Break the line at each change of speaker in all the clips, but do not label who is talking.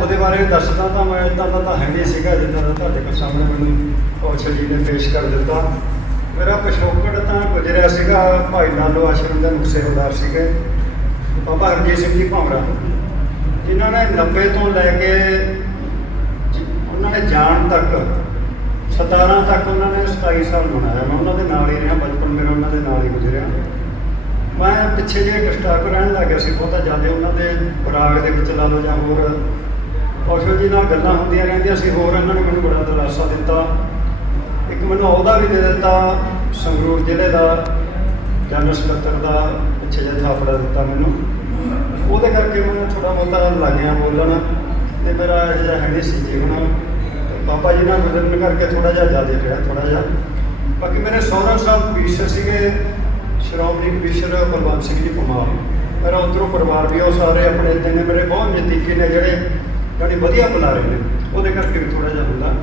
ਉਹਦੇ ਬਾਰੇ ਦੱਸਦਾ ਤਾਂ ਮੈਂ ਇਦਾਂ ਦਾ ਤਾਂ ਹੈ ਨਹੀਂ ਸੀਗਾ ਜਿੱਦਾਂ ਦਾ ਤੁਹਾਡੇ ਕੋਲ ਸਾਹਮਣੇ ਮੈਨੂੰ ਕੌਸ਼ਲ ਜੀ ਨੇ ਪੇਸ਼ ਕਰ ਦਿੱਤਾ। ਮੇਰਾ ਪਿਛੋਕੜ ਤਾਂ ਗੁਜ਼ਰਿਆ ਸੀਗਾ, ਭਾਈ ਲਾਲੋ ਆਸ਼ਰਮ ਦੇ ਮੁਖਸੇਵਾਦਾਰ ਸੀਗੇ, ਬਾਬਾ ਹਰਜੀਤ ਸਿੰਘ ਜੀ ਭਾਮਰਾ ਜਿਨ੍ਹਾਂ ਨੇ 90 ਤੋਂ ਲੈ ਕੇ ਉਹਨਾਂ ਨੇ ਜਾਣ ਤੱਕ 17 ਤੱਕ ਉਹਨਾਂ ਨੇ 27 ਸਾਲ ਮਨਾਇਆ। ਮੈਂ ਉਹਨਾਂ ਦੇ ਨਾਲ ਹੀ ਰਿਹਾ, ਬਚਪਨ ਮੇਰਾ ਉਹਨਾਂ ਦੇ ਨਾਲ ਹੀ ਗੁਜ਼ਰਿਆ। ਮੈਂ ਪਿੱਛੇ ਜੇ ਕਸਟਾਕ ਰਹਿਣ ਲੱਗ ਗਿਆ ਸੀ, ਬਹੁਤਾ ਜ਼ਿਆਦਾ ਉਹਨਾਂ ਦੇ ਪਰਾਗ ਦੇ ਵਿੱਚ ਲਾ ਲਓ ਜਾਂ ਹੋਰ ਕੌਸ਼ਲ ਜੀ ਨਾਲ ਗੱਲਾਂ ਹੁੰਦੀਆਂ ਰਹਿੰਦੀਆਂ ਸੀ, ਹੋਰ ਇਹਨਾਂ ਨੇ ਮੈਨੂੰ ਬੜਾ ਦਿਲਾਸਾ ਦਿੱਤਾ। ਇੱਕ ਮੈਨੂੰ ਅਹੁਦਾ ਵੀ ਦੇ ਦਿੱਤਾ, ਸੰਗਰੂਰ ਜ਼ਿਲ੍ਹੇ ਦਾ, ਜਨਰਲ ਸਕੱਤਰ ਦਾ, ਪਿੱਛੇ ਜਿਹਾ ਥਾਪੜਾ ਦਿੱਤਾ ਮੈਨੂੰ। ਉਹਦੇ ਕਰਕੇ ਮੈਂ ਥੋੜਾ ਬਹੁਤਾ ਲੱਗ ਬੋਲਣ, ਤੇ ਮੇਰਾ ਇਹ ਜਿਹਾ ਹੈ ਸੀ ਜੀਵਨ। ਤੇ ਬਾਬਾ ਜੀ ਨਾਲ ਗੁਜ਼ਰਨ ਕਰਕੇ ਥੋੜਾ ਜਿਹਾ ਜ਼ਿਆਦਾ ਰਿਹਾ ਥੋੜਾ ਜਿਹਾ। ਬਾਕੀ ਮੇਰੇ ਸਹੁਰਾ ਸਾਹਿਬ ਕਮਿਸ਼ਨਰ ਸੀਗੇ, ਸ਼੍ਰੋਮਣੀ ਕਮਿਸ਼ਨਰ ਬਲਵੰਤ ਸਿੰਘ ਜੀ ਕੁਮਾਰ। ਮੇਰਾ ਉਧਰੋਂ ਪਰਿਵਾਰ ਵੀ ਉਹ ਸਾਰੇ ਆਪਣੇ ਇੱਥੇ ਨੇ, ਮੇਰੇ ਬਹੁਤ ਨਜ਼ਦੀਕੀ ਨੇ ਜਿਹੜੇ ਬੜੀ ਵਧੀਆ ਬੁਲਾ ਰਹੇ ਨੇ ਉਹਦੇ ਕਰਕੇ ਵੀ ਥੋੜਾ ਜਿਹਾ ਹੁੰਦਾ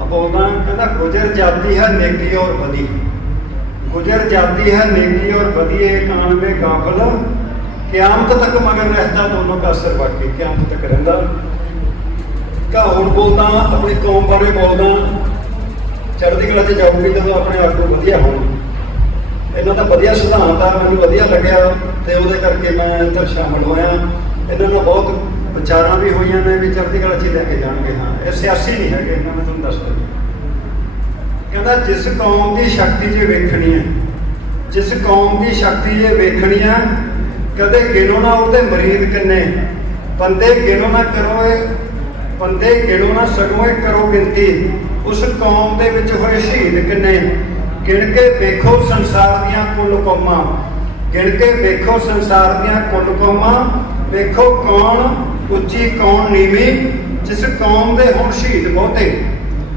ਆ ਬੋਲਦਾ ਕਹਿੰਦਾ ਗੁਜਰ ਜਾਤੀ ਹੈ ਨੇਕੀ ਔਰ ਬਦੀ गुजर जाती है नेकी और बदिए कान में गाफल क्यामत तक मगर रहता दोनों का असर बाकी क्यामत तक रहता ਕਾ ਹੁਣ ਬੋਲਦਾ ਆਪਣੀ ਕੌਮ ਬਾਰੇ ਬੋਲਦਾ ਚੜ੍ਹਦੀ ਕਲਾ 'ਚ ਜਾਊਗੀ ਜਦੋਂ ਆਪਣੇ ਆਪ ਨੂੰ ਵਧੀਆ ਹੋਣ ਇਹਨਾਂ ਦਾ ਵਧੀਆ ਸਿਧਾਂਤ ਆ ਮੈਨੂੰ ਵਧੀਆ ਲੱਗਿਆ ਤੇ ਉਹਦੇ ਕਰਕੇ ਮੈਂ ਇੱਧਰ ਸ਼ਾਮਲ ਹੋਇਆ ਇਹਨਾਂ ਨਾਲ ਬਹੁਤ ਵਿਚਾਰਾਂ ਵੀ ਹੋਈਆਂ ਨੇ ਵੀ ਚੜ੍ਹਦੀ ਕਲਾ 'ਚ ਲੈ ਕੇ ਜਾਣਗੇ, ਹਾਂ। ਇਹ ਸਿਆਸੀ ਨਹੀਂ ਹੈਗੇ, ਇਹਨਾਂ ਮੈਂ ਤੁਹਾਨੂੰ ਦੱਸ ਦਿੰਦਾ। ਕਹਿੰਦਾ, ਜਿਸ ਕੌਮ ਦੀ ਸ਼ਕਤੀ ਜੇ ਵੇਖਣੀ ਹੈ, ਜਿਸ ਕੌਮ ਦੀ ਸ਼ਕਤੀ ਜੇ ਵੇਖਣੀ ਹੈ, ਕਦੇ ਗਿਣੋ ਨਾ ਉਹਦੇ ਮਰੀਦ ਕਿੰਨੇ। ਬੰਦੇ ਗਿਣੋ ਨਾ ਕਰੋ ਇਹ, ਬੰਦੇ ਗਿਣੋ ਨਾ ਸਗੋਂ ਇਹ ਕਰੋ ਗਿਣਤੀ। ਉਸ ਕੌਮ ਦੇ ਵਿੱਚ ਹੋਏ ਸ਼ਹੀਦ ਕਿੰਨੇ? ਗਿਣ ਕੇ ਵੇਖੋ ਸੰਸਾਰ ਦੀਆਂ ਕੁੱਲ ਕੌਮਾਂ। ਗਿਣ ਕੇ ਵੇਖੋ ਸੰਸਾਰ ਦੀਆਂ ਕੁੱਲ ਕੌਮਾਂ। ਵੇਖੋ ਕੌਣ ਉੱਚੀ, ਕੌਣ ਨੀਵੀਂ, ਜਿਸ ਕੌਮ ਦੇ ਹੁਣ ਸ਼ਹੀਦ ਬਹੁਤੇ।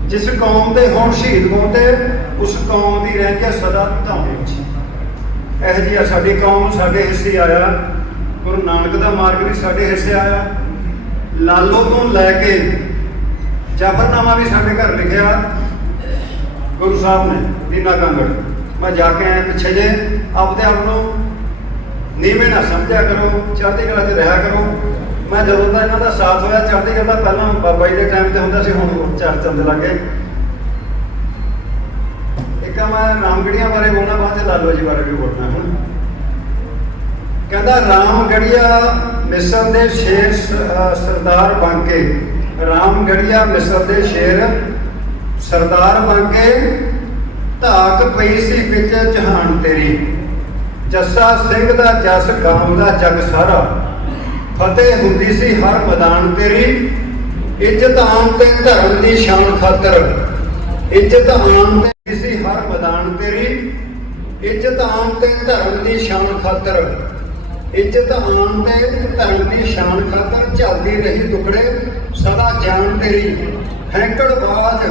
ਜਿਸ ਕੌਮ ਦੇ ਹੁਣ ਸ਼ਹੀਦ ਬਹੁਤੇ, ਉਸ ਕੌਮ ਦੀ ਰਹਿੰਦੀ ਹੈ ਸਦਾ ਧਾਮੇ ਵਿੱਚ। ਇਹ ਜੀ ਸਾਡੀ ਕੌਮ, ਸਾਡੇ ਹਿੱਸੇ ਆਇਆ। ਗੁਰੂ ਨਾਨਕ ਦਾ ਮਾਰਗ ਵੀ ਸਾਡੇ ਹਿੱਸੇ ਆਇਆ। ਲਾਲੋ ਤੋਂ ਲੈ ਕੇ ਜਾਫਰਨਾਮਾ ਵੀ ਸਾਡੇ ਘਰ ਲਿਖਿਆ। ਗੁਰੂ ਸਾਹਿਬ ਨੇ ਦੀਨਾ ਕਾਂਗੜ ਮੈਂ ਜਾ ਕੇ ਆਇਆ ਪਿੱਛੇ ਜੇ ਆਪਦੇ ਆਪ ਨੂੰ ਨੀਵੇਂ ਨਾ ਸਮਝਿਆ ਕਰੋ, ਚੜ੍ਹਦੀ ਕਲਾ 'ਚ ਰਿਹਾ ਕਰੋ। ਮੈਂ ਜਦੋਂ ਦਾ ਇਹਨਾਂ ਦਾ ਸਾਥ ਹੋਇਆ, ਚੜ੍ਹਦੀ ਕਲਾ ਪਹਿਲਾਂ ਬਾਬਾ ਜੀ ਦੇ ਟਾਈਮ ਤੇ ਹੁੰਦਾ ਸੀ, ਹੁਣ ਚਾਰ ਚੰਦ ਲੱਗੇ ਇੱਕ ਮੈਂ ਰਾਮਗੜੀਆਂ ਬਾਰੇ ਬੋਲਣਾ ਬਾਅਦ ਚ ਲਾਲੋ ਜੀ ਬਾਰੇ ਵੀ ਬੋਲਣਾ ਹੁਣ ਕਹਿੰਦਾ, ਰਾਮਗੜੀਆ ਮਿਸਰ ਦੇ ਸ਼ੇਰ ਸਰਦਾਰ ਬਣ ਕੇ, ਰਾਮਗੜੀਆ ਮਿਸਰ ਦੇ ਸ਼ੇਰ ਸਰਦਾਰ ਬਣ ਕੇ ਧਾਕ ਪਈ ਸੀ ਵਿੱਚ ਜਹਾਨ ਤੇਰੀ। ਜੱਸਾ ਸਿੰਘ ਦਾ ਜਸ ਗਾਉਂਦਾ ਜਗ ਸਾਰਾ। ਫਤਿਹ ਹੁੰਦੀ ਸੀ ਹਰ ਮੈਦਾਨ ਤੇਰੀ। ਇੱਜ਼ਤ ਆਮ ਤੇ ਧਰਮ ਦੀ ਸ਼ਾਨ ਖਾਤਰ। ਇੱਜ਼ਤ ਆਮ ਤੇ ਸੀ ਹਰ ਮੈਦਾਨ ਤੇਰੀ। ਇੱਜ਼ਤ ਆਮ ਤੇ ਧਰਮ ਦੀ ਸ਼ਾਨ ਖਾਤਰ। ਇੱਜ਼ਤ ਆਮ ਤੇ ਧਰਮ ਦੀ ਸ਼ਾਨ ਖਾਤਰ ਚੱਲਦੀ ਰਹੀ ਟੁਕੜੇ ਸਦਾ ਜਾਨ ਤੇਰੀ। ਹੈਂਕੜ ਬਾਜ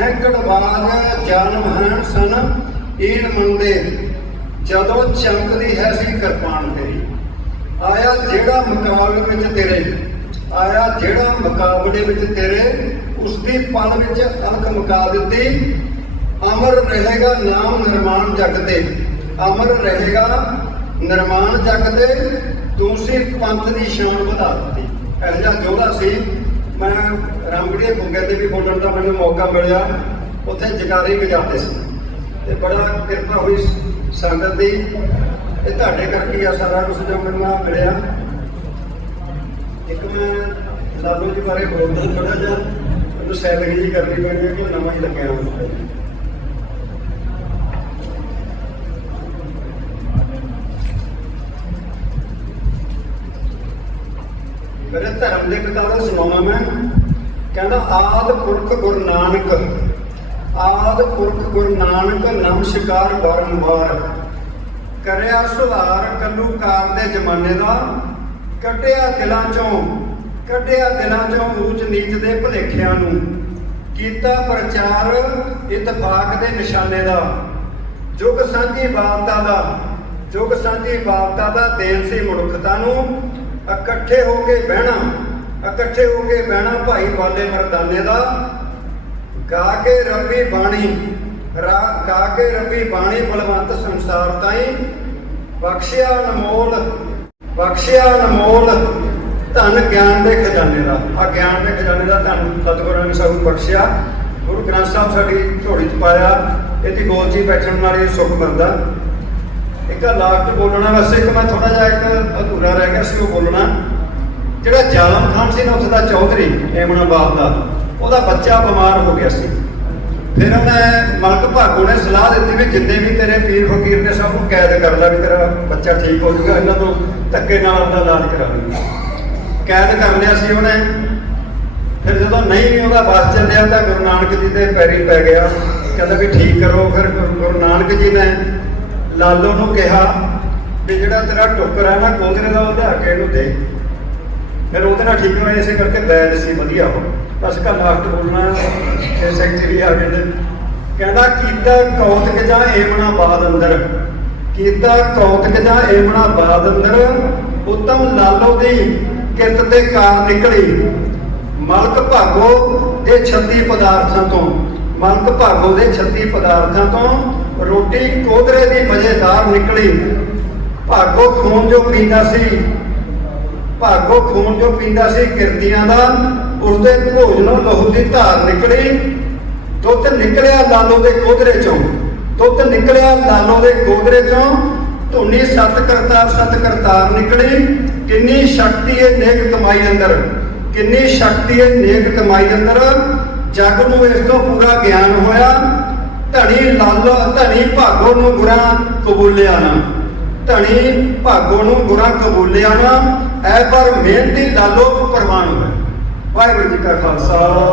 ਹੈਂਕੜ ਬਾਜ ਜਾਨ ਮਹਾਨ ਸਨ ਈਨ ਮੰਦੇ ਜਦੋਂ ਚਮਕਦੀ ਹੈ ਸੀ ਕਿਰਪਾਨ ਤੇਰੀ ਆਇਆ ਜਿਹੜਾ ਮੁਕਾਬਲੇ ਵਿੱਚ ਤੇਰੇ। ਆਇਆ ਜਿਹੜਾ ਮੁਕਾਬਲੇ ਵਿੱਚ ਤੇਰੇ। ਉਸ ਦੀ ਪਲ ਵਿੱਚ ਅਲਕ ਮੁਕਾ ਦਿੱਤੀ। ਅਮਰ ਰਹੇਗਾ ਨਾਮ ਨਿਰਮਾਣ ਜਗ ਤੇ। ਅਮਰ ਰਹੇਗਾ ਨਿਰਮਾਣ ਜਗ ਤੇ। ਦੂਸਰੀ ਪੰਥ ਦੀ ਸ਼ਾਨ ਵਧਾ ਦਿੱਤੀ। ਇਹੋ ਜਿਹਾ ਜੋੜਾ ਸੀ ਮੈਂ ਰਾਮਗੜੀਏ ਗੁੰਗੇ ਤੇ ਵੀ ਬੋਲਣ ਦਾ ਮੈਨੂੰ ਮੌਕਾ ਮਿਲਿਆ। ਉੱਥੇ ਜਗਾਰੇ ਵਜਾਉਂਦੇ ਸੀ। ਤੇ ਬੜਾ ਕਿਰਪਾ ਹੋਈ ਸੰਗਤ ਦੀ। ਇਹ ਤੁਹਾਡੇ ਕਰਕੇ ਹੀ ਆ ਸਾਰਾ ਕੁਝ ਜੋ ਮੈਨੂੰ ਮਿਲਿਆ। ਇੱਕ ਮੈਂ ਲਾਲੂ ਜੀ ਬਾਰੇ ਬੋਲਦਾ ਥੋੜਾ ਜਿਹਾ। ਮੈਨੂੰ ਸੈਲਰੀ ਜੀ ਕਰਨੀ ਪੈਣੀ ਹੈ ਕਿ ਨਵਾਂ ਹੀ ਲੱਗਿਆ ਹਾਂ ਮੇਰੇ ਧਰਮ ਦੇ ਪਿਤਾ ਦਾ ਸੁਣਾਉਣਾ ਮੈਂ। ਕਹਿੰਦਾ, ਆਦ ਪੁਰਖ ਗੁਰੂ ਨਾਨਕ, ਆਦ ਪੁਰਖ ਗੁਰੂ ਨਾਨਕ ਨਮਸਕਾਰ ਬਾਰੰਬਾਰ ਕਰਿਆ ਸੁਧਾਰ ਕੱਲੂਕਾਰ ਦੇ ਜ਼ਮਾਨੇ ਦਾ ਕੱਢਿਆ ਦਿਲਾਂ ਚੋਂ ਕੱਢਿਆ ਦਿਲਾਂ ਚੋਂ ਊਚ ਨੀਚ ਦੇ ਭਲੇਖਿਆਂ ਨੂੰ। ਕੀਤਾ ਪ੍ਰਚਾਰ ਇਤਫਾਕ ਦੇ ਨਿਸ਼ਾਨੇ ਦਾ। ਜੁਗ ਸਾਂਝੀ ਬਾਬਤਾ ਦਾ, ਜੁਗ ਸਾਂਝੀ ਬਾਬਤਾ ਦਾ ਦੇਣ ਸੀ ਮਨੁੱਖਤਾ ਨੂੰ। ਇਕੱਠੇ ਹੋ ਕੇ ਬਹਿਣਾ, ਇਕੱਠੇ ਹੋ ਕੇ ਬਹਿਣਾ ਭਾਈ ਬਾਲੇ ਮਰਦਾਨੇ ਦਾ। ਗਾ ਕੇ ਰੱਬੀ ਬਾਣੀ ਗਾ ਕੇ ਰੱਬੀ ਬਾਣੀ ਬਲਵੰਤ ਸੰਸਾਰ ਤਾਈ। ਬਖਸ਼ਿਆ ਅਨਮੋਲ ਬਖਸ਼ਿਆ ਅਨਮੋਲ, ਧਨ ਗਿਆਨ ਦੇ ਖਜ਼ਾਨੇ ਦਾ। ਆ ਗਿਆਨ ਦੇ ਖਜ਼ਾਨੇ ਦਾ ਧੰਨ ਸਤਿਗੁਰਾਂ ਨੇ ਸਾਨੂੰ ਬਖਸ਼ਿਆ। ਗੁਰੂ ਗ੍ਰੰਥ ਸਾਹਿਬ ਸਾਡੀ ਝੋਲੀ ਚ ਪਾਇਆ, ਇਹਦੀ ਗੋਲ ਜੀ ਬੈਠਣ ਨਾਲ ਇਹ ਸੁੱਖ ਮਿਲਦਾ ਇੱਕ ਲਾਸਟ ਬੋਲਣਾ, ਵੈਸੇ ਇੱਕ ਮੈਂ ਥੋੜਾ ਜਿਹਾ ਇੱਕ ਅਧੂਰਾ ਰਹਿ ਗਿਆ ਸੀ ਉਹ ਬੋਲਣਾ। ਜਿਹੜਾ ਜਾਲਮ ਖਾਨ ਸੀ ਨਾ, ਉੱਥੇ ਦਾ ਚੌਧਰੀ ਏਮਨਾਬਾਦ ਦਾ, ਉਹਦਾ ਬੱਚਾ ਬਿਮਾਰ ਹੋ ਗਿਆ ਸੀ। ਫਿਰ ਉਹਨੇ ਮਲਕ ਭਾਗੋ ਨੇ ਸਲਾਹ ਦਿੱਤੀ ਵੀ ਜਿੰਨੇ ਵੀ ਤੇਰੇ ਪੀਰ ਫਕੀਰ ਨੇ ਸਭ ਨੂੰ ਕੈਦ ਕਰ ਲੈ ਵੀ ਤੇਰਾ ਬੱਚਾ ਠੀਕ ਹੋ ਜਾਊਗਾ ਇਹਨਾਂ ਤੋਂ ਧੱਕੇ ਨਾਲ ਉਹਦਾ ਇਲਾਜ ਕਰਾ ਲਈ। ਕੈਦ ਕਰ ਲਿਆ ਸੀ ਉਹਨੇ। ਫਿਰ ਜਦੋਂ ਨਹੀਂ ਉਹਦਾ ਬਸ ਚੱਲਿਆ ਤਾਂ ਗੁਰੂ ਨਾਨਕ ਜੀ ਦੇ ਪੈਰੀ ਪੈ ਗਿਆ। ਕਹਿੰਦਾ ਵੀ ਠੀਕ ਕਰੋ, ਫਿਰ ਗੁਰੂ ਨਾਨਕ ਜੀ ਨੇ ਲਾਲੋ ਨੂੰ ਕਿਹਾ ਵੀ ਜਿਹੜਾ ਤੇਰਾ ਟੁੱਕਰ ਹੈ ਨਾ ਕੋਦਰੇ ਦਾ ਉਹ ਕੇ ਇਹਨੂੰ ਦੇ। ਫਿਰ ਉਹਦੇ ਨਾਲ ਠੀਕ ਹੋਇਆ ਇਸੇ ਕਰਕੇ ਬੈਲ ਸੀ, ਵਧੀਆ ਹੋ। ਬਸ ਲਾਸਟ ਬੋਲਣਾ ਇਹ ਸੈਕਟਰੀ ਆ ਗਏ ਕਹਿੰਦਾ ਕੀਤਾ ਕੌਤਕ ਜਾਂ ਏਮਣਾ ਬਾਦ ਅੰਦਰ? ਕੀਤਾ ਕੌਤਕ ਜਾਂ ਏਮਣਾ ਬਾਦ ਅੰਦਰ ਉਤਮ ਲਾਲੋ ਦੀ ਕਿਰਤ ਤੇ ਕਾਰ ਨਿਕਲੀ। ਮਲਕ ਭਾਗੋ ਦੇ 36 ਪਦਾਰਥਾਂ ਤੋਂ, ਮਲਕ ਭਾਗੋ ਦੇ 36 ਪਦਾਰਥਾਂ ਤੋਂ ਰੋਟੀ ਕੋਦਰੇ ਦੀ ਮਜ਼ੇਦਾਰ ਨਿਕਲੀ। ਭਾਗੋ ਖੂਨ ਜੋ ਪੀਂਦਾ ਸੀ, ਭਾਗੋ ਖੂਨ ਜੋ ਪੀਂਦਾ ਸੀ, ਕਿਰਤੀਆਂ ਦਾ, ਉਸਦੇ ਭੋਜਨੋਂ ਲਹੂ ਦੀ ਧਾਰ ਨਿਕਲੀ। ਦੁੱਧ ਨਿਕਲਿਆ ਲਾਲੋ ਦੇ ਕੋਦਰੇ ਚੋਂ। ਦੁੱਧ ਨਿਕਲਿਆ ਲਾਲੋ ਦੇ ਕੋਧਰੇ ਚੋਂ। ਧੁਨੀ ਸਤ ਕਰਤਾਰ ਸਤ ਕਰਤਾਰ ਨਿਕਲੀ। ਕਿੰਨੀ ਸ਼ਕਤੀ ਹੈ ਨੇਕ ਕਮਾਈ ਅੰਦਰ, ਕਿੰਨੀ ਸ਼ਕਤੀ ਹੈ ਨੇਕ ਕਮਾਈ ਅੰਦਰ। ਜਗ ਨੂੰ ਇਸ ਤੋਂ ਪੂਰਾ ਗਿਆਨ ਹੋਇਆ। ਧਣੀ ਲਾਲੋ ਧਣੀ ਭਾਗੋ ਨੂੰ ਗੁਰਾਂ ਕਬੂਲਿਆ ਨਾ। ਧਣੀ ਭਾਗੋ ਨੂੰ ਗੁਰਾਂ ਕਬੂਲਿਆ ਨਾ। ਐ ਪਰ ਮਿਹਨਤੀ ਲਾਲੋ ਪ੍ਰਮਾਣ ਹੋਇਆ ਵਾਹਿਗੁਰੂ ਜੀ ਕਾ ਖਾਲਸਾ।